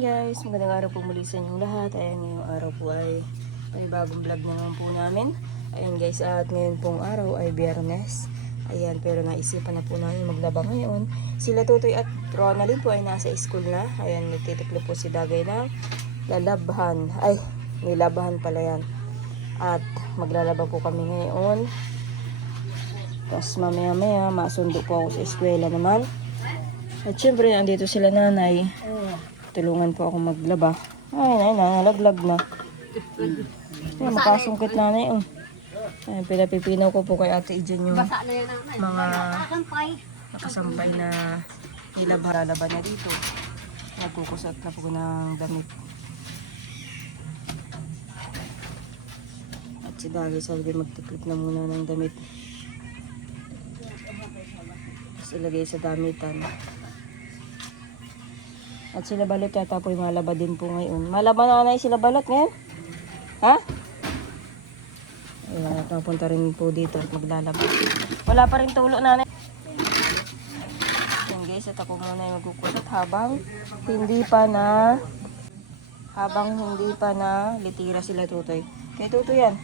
Guys, magandang araw po muli sa inyong lahat. Ayan, ngayong araw po ay bagong vlog na naman po namin. Ayan guys, at ngayon pong araw ay Biyernes. Ayan, pero naisipan na po namin maglaba ngayon. Sila Tutoy at Ronaldin po ay nasa school na. Ayan, nagtitiklo po si Dagay na lalabhan. Ay, nilabahan pala yan. At maglalaba po kami ngayon. Tapos mamaya-maya, masundo po ako sa eskwela naman. At syempre, andito sila nanay. Tulungan po ako maglaba. Ay, nalaglag na. Ay, makasungkit nanay. Ay, pinapipinaw ko po kay Ate Ijan yung mga nakasampay na nilaba niya dito. Nagkukusot na po ng damit. At si Dagi sabi magtiklip na muna ng damit. Tapos ilagay sa damitan. At sila balot yata po yung malaba din po ngayon. Malaba nanay sila balot ngayon? Ha? Ayan, at napunta rin po dito at maglalaba. Wala pa rin tulo nanay. Ayan guys, at ako muna yung magkukusot habang hindi pa na litira sila Tutoy. Kaya Tutoy yan.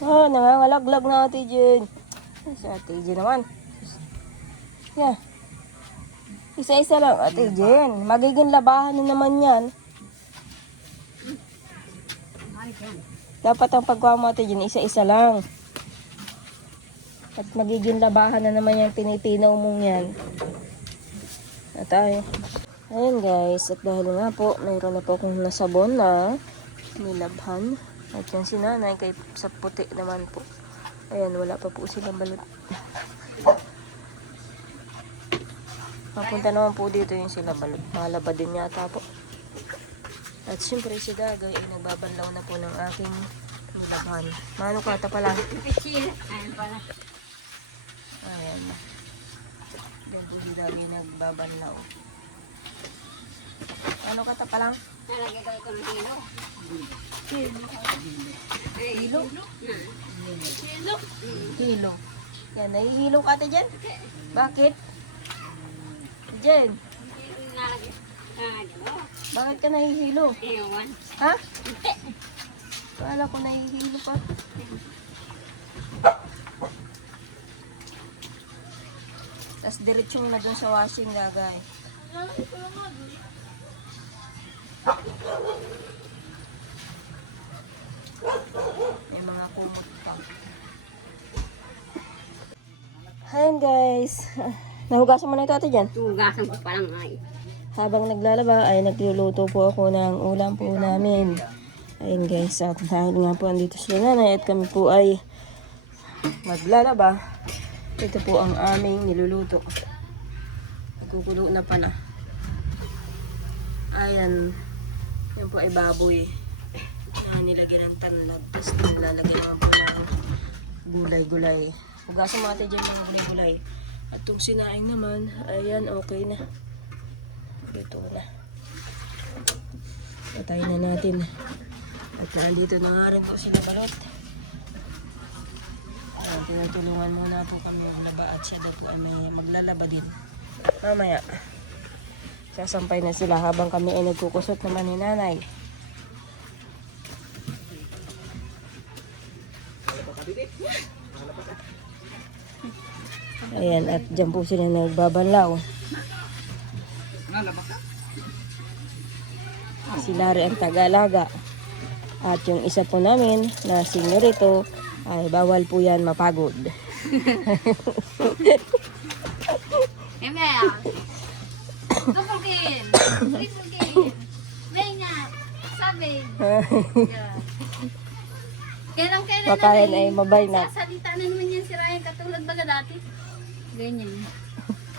Oh, nangangalaglag na Ate Jen. Sa Ate Jen naman. Yeah. Isa-isa lang Ate Jen. Magiging labahan na naman yan. Dapat ang pagkuha mo Ate Jen, isa-isa lang. At magiging labahan na naman yung tinitinaw mong yan. At tayo. Ayan guys. At dahil nga po, mayroon na po akong nasabon na nilabhan. At yan si nanay kay sa puti naman po. Ayan, wala pa po silang balot. Mapunta naman po dito yung sila balot. Malaba din yata po. At syempre si Dagay ay nagbabanlaw na po ng aking nilabhan. Mano ka, ata pala. Ayan. Yan po si Dagay nagbabanlaw. Ano ka, ata pala? Nalagay ko ng hilo. Hilo? Hilo. Yan, nahihilo ka ate Jen? Bakit? Jen? Bakit ka nahihilo? Ewan. Ha? Kala ko nahihilo pa. Tapos diretsong na dun sa washing Dagay. May mga kumot pa. Ayan guys. Nahugasan mo na ito Ate Jan? Tugasan ko pa lang ay. Habang naglalaba ay nagluluto po ako ng ulam po namin. Ayan guys. At dahil nga po andito sila nanay at kami po ay maglalaba. Ito po ang aming niluluto. Nagkukulo na pala. Ayan. Yan po ay baboy. Nilagyan ng tanlag. Tapos nilalagyan naman po ng gulay-gulay. Hugasan mo Ate dyan mga gulay-gulay. At itong sinaing naman, ayan, okay na. Ito na. Patayin na natin. At nandito na nga rin po sila balot. Ayan, tinutulungan muna po kami maglaba at siya daw po ay may maglalaba din. Mamaya. Sasampay na sila habang kami ay nagkukusot naman ni nanay. Ayan, at dyan po sila nagbabanlaw. Si Larry ang tagalaga. At yung isa po namin na senyorito ay bawal po yan mapagod. Emel! Kapagin! Kapagin! Venga! Sabi! Kailan Pakain ay mabay na. sasalita na naman yan si Ryan katulad baga dati. Ganyan.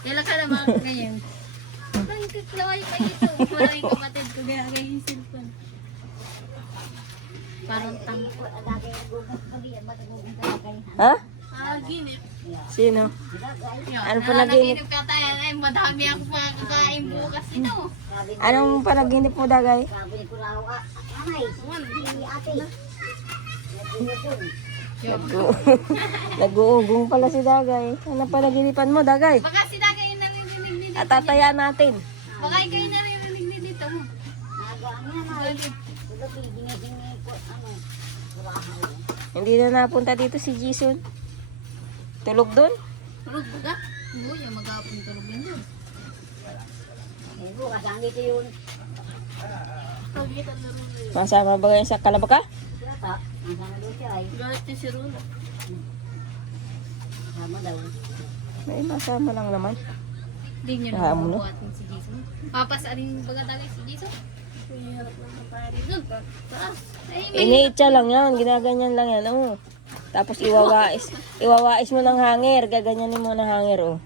Kailan ka naman ganyan. Ang tiklaway pa ito. Wala yung kapatid ko kaya ganyan yung cellphone. Parang tangko. Ha? Ginip. Sino? Ano pa naginip? Naginip ka tayo. Ay, madami ako makakain bukas ito. Anong panaginip mo Dagay? Nag-uugong pala si Dagay. Ano pa naginipan mo, Dagay? Baka si Dagay yung naririnig ni dito. At tataya natin. Baka ikaw yung naririnig ni dito mo. Hindi na napunta dito si Jason. Tulog doon? Tulog ba? Oo, yung mag-aapong tulog yun doon. Masama ba kayo sa Kalabaka? Galit niya si Rulo. May masama lang naman. Hindi niyo Ah, na ano? mabuhatin si Jason. Papasarin baga Dagay si Jason. Hirap lang ng pari doon. Taas. Ay, may Iniitsa lang yan. Ginaganyan lang yan. Oh. Tapos iwawais mo ng hanger. Gaganyanin mo ng hanger. Oh.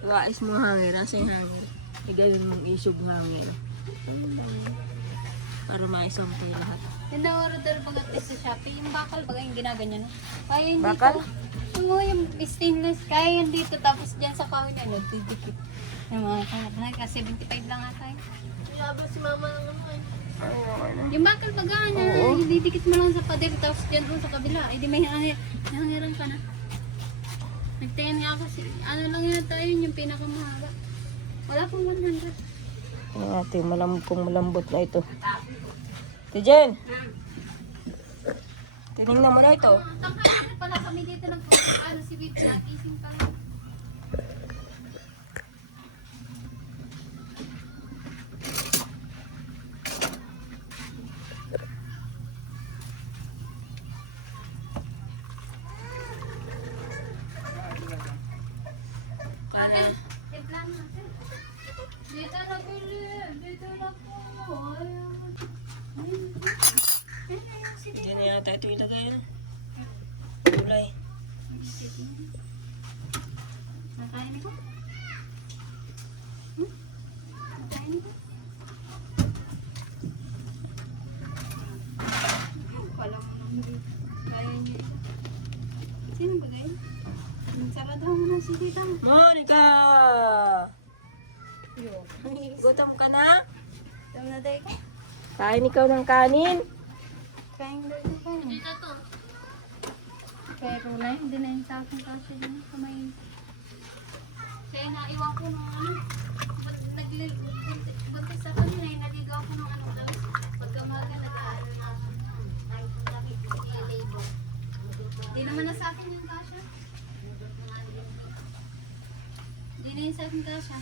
Iwais mo ang hanger. Nasa yung hanger? Igaling mong isog hanger. Para maisampay lahat. yung na-order baga sa Shopee, yung bakal baga yung ginaganyan. No? Kaya yung Bakal? dito. Yung stainless. Kaya yung dito. Tapos dyan sa kahon niya, didikit. Yung mga kahon. 75 lang ata yun. Laban si mama ng naman. Yung bakal baga niya, didikit mo lang sa pader. Tapos dyan doon sa kabila. Eh di may hangiran ka na. Nagtayan nga ako ano lang yun tayo yung pinakamahaba. Wala pong 100. Ang ating malambot na ito. Tijen! Tinignan mo na ito. Tangkay pala kami dito nagpapakano si Bibi nagising pa lang. Timplan natin. Dito na bili. Dito na po. Diyan na yata ito ilagay na. Kulay. Nakain ko? Nakain ko? Wala mo naman. Kaya niyo ito. Sino ba kayo? Sarado mo na si Tita. Monica! Gutom ka na? Tama na tayo. Kain ikaw ng kanin. Kain daw ito kayo. Dito to. Pero na, hindi na yung sa akin kasi dyan sa may... Kaya naiwan ko nung ano. Buntis sa kanina, naligaw ko nung ano. Pagkamaga nag-aaral na ako. Hindi naman na sa akin yung kasha. Hindi na yung sa akin kasha.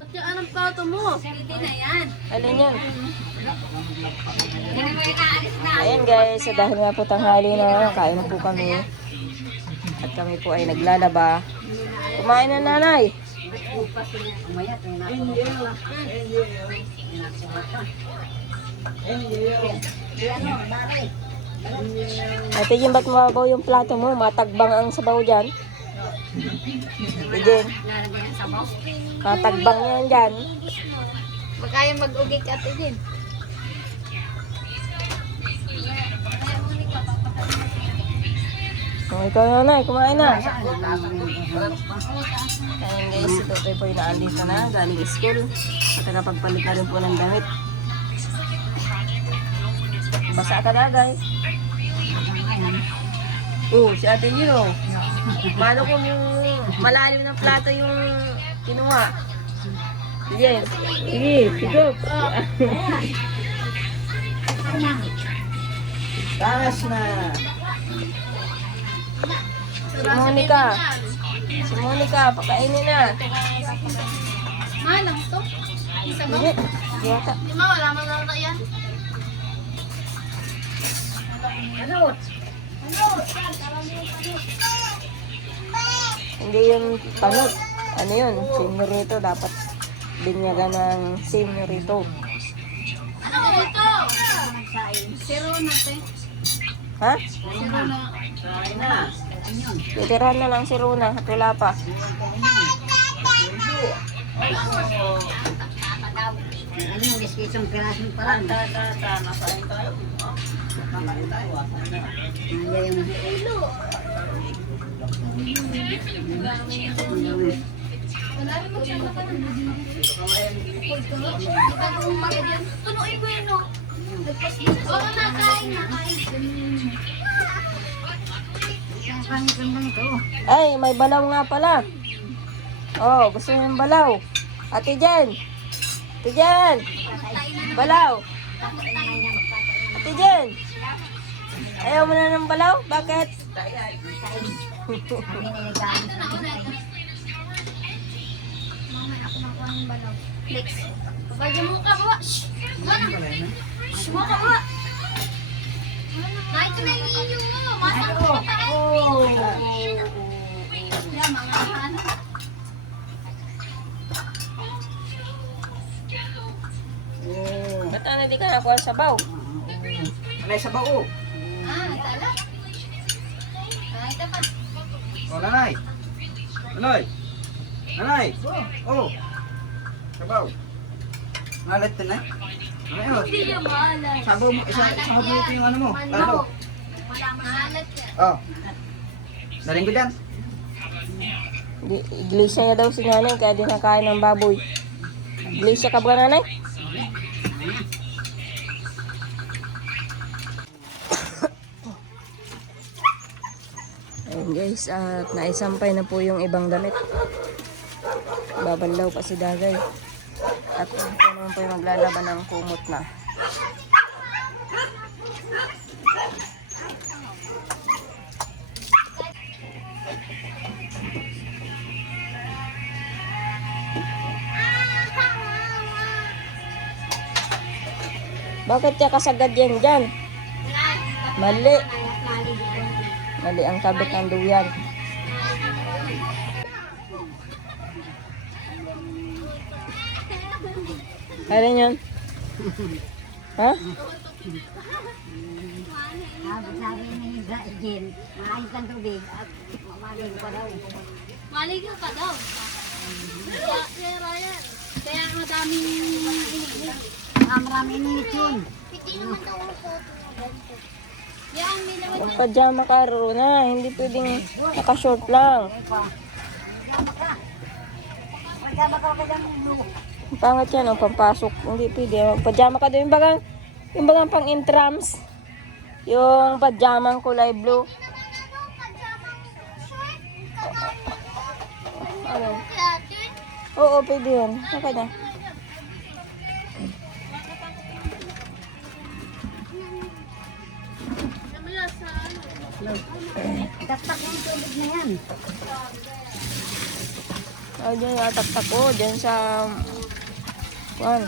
At yung anong plato mo? Hindi na yan. Alin yan? Hindi na mo yung aalis na. Ayan guys, so dahil nga po tanghali na, kain na po kami. At kami po ay naglalaba. Kumain na nanay. Ate Jim, ba't mababaw yung plato mo? Matagbang ang sabaw dyan. Jen, Lalagyan sa box. matagbang yan dyan. Baka yung mag-ugi ka ito din. O, ikaw nanay, kumain na. Ayan guys, si Totoy po inaandito na, galing school. At nakapagpalit na rin po ng damit. Basa ka na guys. Si Ate Gino. Paano kung yung malalim ng plato yung kinuha? Sige. Sige, sigop. Taas na. Si Monica, pakainin na. Malang to. Isa ba? Hindi, yata. Di ma, wala man lang yan. Hindi yung panot. Ano yun? Senyorito. Dapat binyagan ng senyorito. Ano ba ito? Zero na te. Ha? Zero na. Titirahan na lang si Runa at wala pa. Ano yung isang pirasong parang? Wala rin magsama ka na. Tunuin ko yun no. Oo, nakain. Ang ganda nito. Ay, may balaw nga pala. Oh, gusto niyo yung balaw? Ate Jen. Ate Jen. Balaw. Ate Jen. Ayaw mo na ng balaw? Bakit? Next. Bagay mo ka ba? Shhh! Shhh! Mo ka ba? Kahit na ninyo mo. Masang ko pa tayo. Yan, mga ano. Ba't hindi ka nakuha sa sabaw? Anay sa bao. Tala. Kahit na pa. O, nanay. Nanay. Nanay. Oh. Sabaw. Ngalat ka na. Ngayon. Hindi yung malas. Sabaw mo. Sabaw mo ito yung ano mo. Lalo. Mahalat yan. Oh. Daling ko dyan. Iglesia niya daw si nanay kaya di nakain ng baboy. Iglesia ka ba nanay? Ayun guys, at naisampay na po yung ibang damit. Babanlaw pa si Dagay. At yun po naman po yung maglalaban ng kumot na. Bakit siya kasagad yan dyan? Mali. Mali ang kabit ng duyan. Ano yun? Ha? Sabi ni Jen, maayos ang tubig at mamalig pa daw. Maligaw ka daw. Kaya Ryan. Kaya madaming iniinit. Marami init yun. Hindi naman daw ang photo. Yan, may naman. Magpajama ka na. Hindi pwedeng naka-short lang. Magkama ka ka dyan ng blue. Pangat yan, pampasok. Hindi pwede. Magpajama ka doon. Yung bagang pang intrams. Yung pajamang kulay blue. Ano? Oo, pwede yun. Saka na. Taktak yung tubig na yan. Oh, dyan nataktak ko. Dyan sa... One.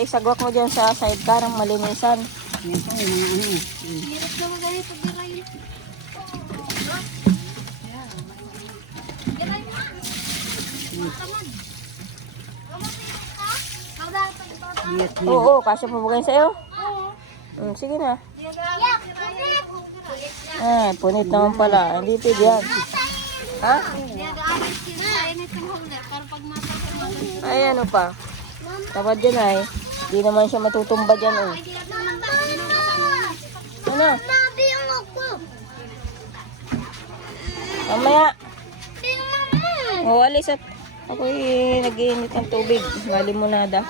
Isagwak mo dyan sa sidecar ang malinisan. Yan po yung mga ano eh. Hirap naman ganito, Biray. Biray mo. Taman. Yes, Oo, kasya pa ba kayo sa'yo? Oo. Sige na. Yak! Punit naman pala. Hindi pwede yan. Ha? Nag-aaral sila sa init ng holder para pag matapos. Ay, ano pa? Tapad dyan ay. Hindi naman siya matutumba dyan. Oh. Ano? Nabi yung ako. Mamaya. Tingnan mo. O, alis at ako'y nag-iinit ng tubig. Limonada.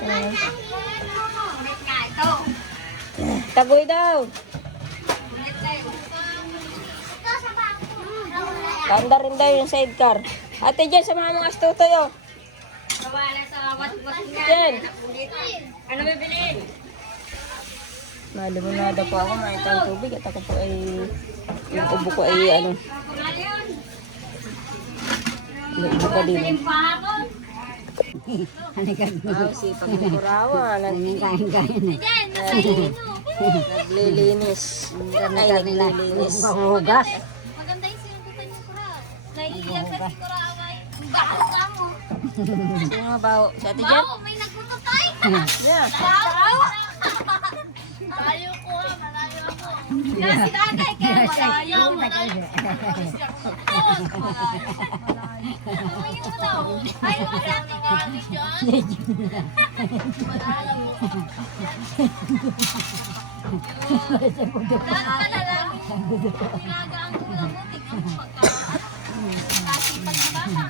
Tagoy daw. Tanda rin daw yung sidecar. Ate dyan, samahan mga astutoy oh. Dyan. Ano bibilin? Limonada po ako. Makita ang tubig at ako po ay yung ubo ko ay ano. Yung ubo ko din. Halikan mo. Sipag ng kurawan. Kain-kain eh. Yan, nasa inyo. Naglilinis. Ay, naglilinis. Hugas. Maganda yung sinubukan ng kura. Naiiyak ka si kura away. Baho ka mo. Sino nga baho? Si Ate Jen? Baho, may nagpupatay. Yeah. Baho! Malayo ko ha, malayo ako. Kasi tatay kaya malayo, malayo. Malayo mo daw. Ay, wala nang alis dyan. Malayo. Lahat ka na lang. Pinagaan ko lang mo. Tingnan mo pagka. Kasipag na bata.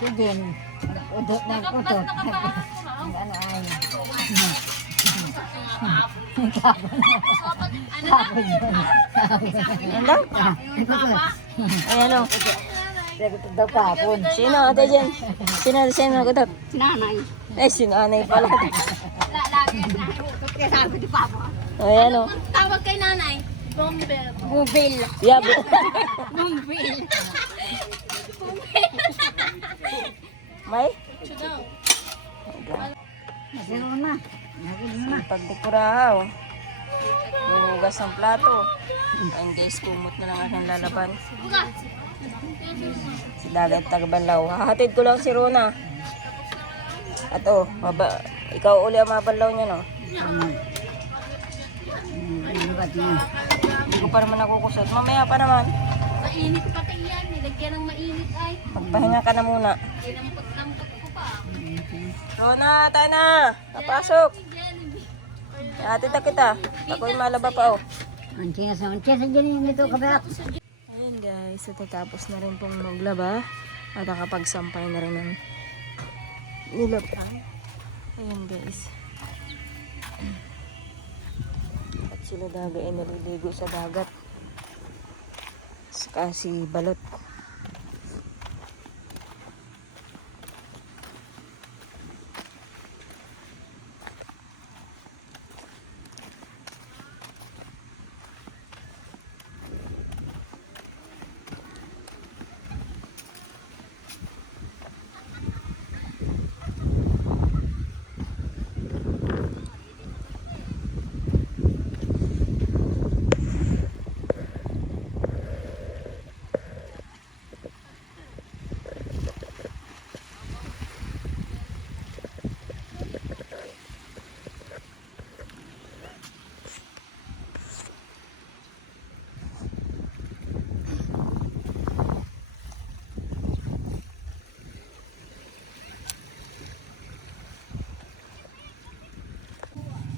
Si Jen, udot ng utot. Ang ano ay. Kapon yun. Ano? Ayan o. Nagutot daw kapon. Sino ate dyan? Sino nagutot? Sinanay. Eh, sinanay pala. Lagi na. Utot kaya sabi ni Papa. Ayan o. Tawag kay nanay. Bomber. Bubil. Yabo. Bomber. May? Chudaw. Nasiro na. Nasiro na. Pagdekurahaw. Hugas ng plato. Ayun guys, kumot na lang aking lalaban. Si Dagat Tagabanlaw. Hahatid ko lang si Rona. At oh, ikaw uli ang mabanlaw niya, no? Ano ba ito? Hindi ko pa naman nakukusot. Mamaya pa naman. Mainit pati yan. Nilagyan ng mainit ay. Magpahinga ka na muna. Dinampot-dampot ko pa. Rona, tayo na! Napasok! Hatid na kita. Ako'y malaba pa, oh. Ang tiyan sa dyan nito kabat. Ayan guys, so tatapos na rin pong maglaba at nakapagsampay na rin ng nilaban. Ayan guys. At sila Daga ay naliligo sa dagat. Saka si Balot.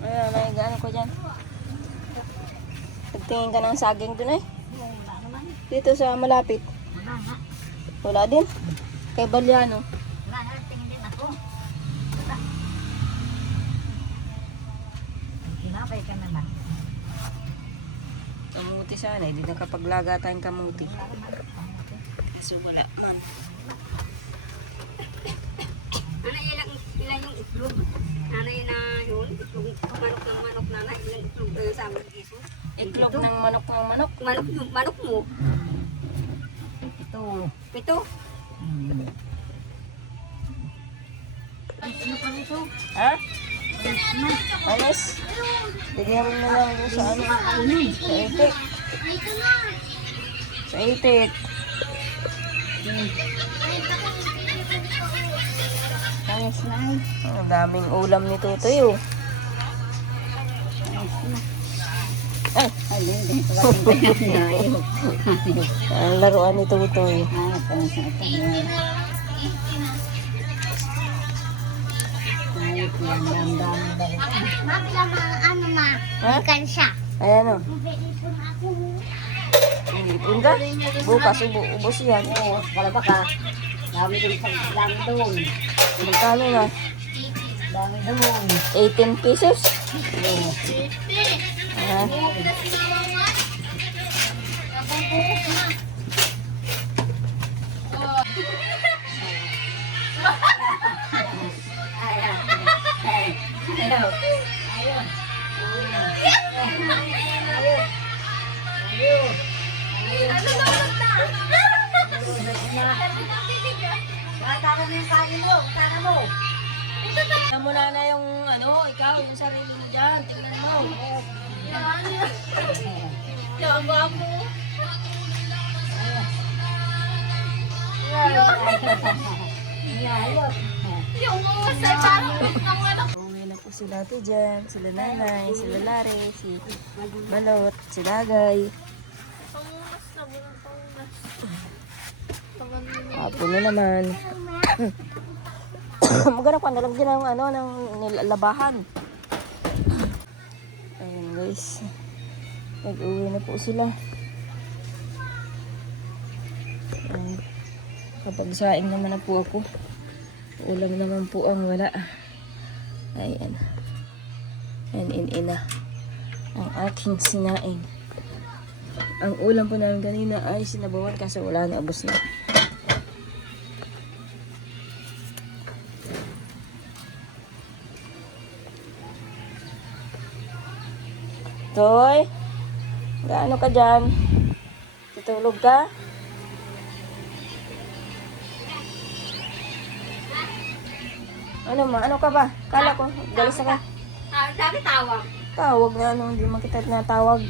Ayan, may gaano ko dyan. Nagtingin ka ng saging dun eh. Dito sa malapit. Wala din. Kay Balyano. Tingin din ako. Kinapay ka naman. Kamuti sana eh. Di nakapaglaga tayong kamuti. So wala man. Ano ilang yung itlog? Ano yun na yun? Itlog manok ng manok na na. Ilang itlog sa amin iso? Itlog ng manok ng manok. Manok mo? Pito. Ano pa ito? Ha? Anis? Bigyan mo na lang doon sa ano. Sa itik. Sa itik. Ayos na ay. Ang daming ulam ni Tutoy oh. Ayos na. Ay! Ayun, dito ka rin. Ang laruan ni Tutoy. Ayos na sa ito. Ayos yan. Dami-dami balik. Ha? Ayan o. Ipon ka? Bukas ubos yan. Oo, wala ba ka? Dami doon. Magkano na? Dami doon. 18 pesos? Oo. Ha? Tara mo yung kanin mo. Tara mo. Tingnan mo na yung ano, ikaw, yung sarili mo dyan. Tingnan mo. Uwi na po sila ate dyan. Sila nanay, sila Lare, si Balot, si Dagay. Hapon na naman. Maghanap ka na lang din ng ano, ng nilalabahan. Ayun guys. Nag-uwi na po sila. Ayun. Kapag saing naman na po ako. Ulam naman po ang wala. Ayan. And ina. Ang aking sinaing. Ang ulam po namin kanina ay sinabawan kasi wala na, abos na. Toy, gaano ka dyan? Tutulog ka? Ano ma? Ano ka ba? Kala ko, galis na ka. Sabi tawag. Tawag na ano, hindi makita na tawag.